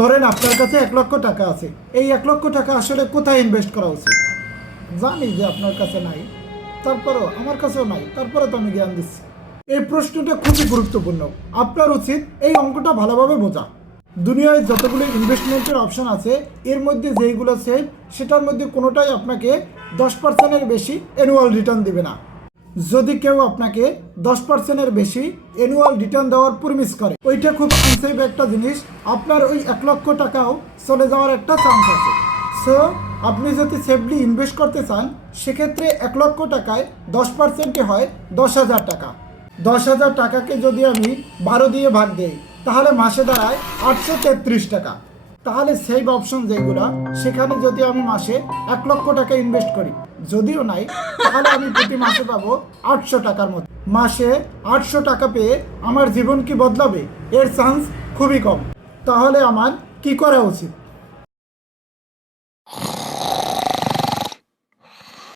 ধরেন আপনার কাছে 1 লক্ষ টাকা আছে, এই 1 লক্ষ টাকা আসলে কোথায় ইনভেস্ট করা উচিত? জানি যে আপনার কাছে নাই, তারপরও আমার কাছেও নাই, তারপরে তো আমি জ্ঞান দিচ্ছি। এই প্রশ্নটা খুবই গুরুত্বপূর্ণ। আপনার উচিত এই অঙ্কটা ভালোভাবে বোঝা। দুনিয়ায় যতগুলো ইনভেস্টমেন্টের অপশন আছে, এর মধ্যে যেইগুলো সেফ, সেটার মধ্যে কোনোটাই আপনাকে 10%-এর বেশি অ্যানুয়াল রিটার্ন দেবে না। যদি কেউ আপনাকে 10%-এর বেশি অ্যানুয়াল রিটার্ন দেওয়ার প্রমিস করে, ওইটা খুব আনসেফ একটা জিনিস। আপনার ওই 1 লক্ষ টাকাও চলে যাওয়ার একটা চান্স আছে। সো আপনি যদি সেফলি ইনভেস্ট করতে চান, সেক্ষেত্রে 1 লক্ষ টাকায় 10%-এ হয় 10,000 টাকা। 10,000 টাকাকে যদি আমি 12 দিয়ে ভাগ দেই, তাহলে মাসে দাঁড়ায় 833 টাকা। তাহলে সেভ অপশন যেগুলো, সেখানে যদি আমি মাসে 1 লক্ষ টাকা ইনভেস্ট করি, যদিও নাই, তাহলে আমি প্রতি মাসে পাবো 800 টাকার মতো। মাসে 800 টাকা পেয়ে আমার জীবন কি বদলাবে? এর চান্স খুবই কম। তাহলে আমার কি করা উচিত?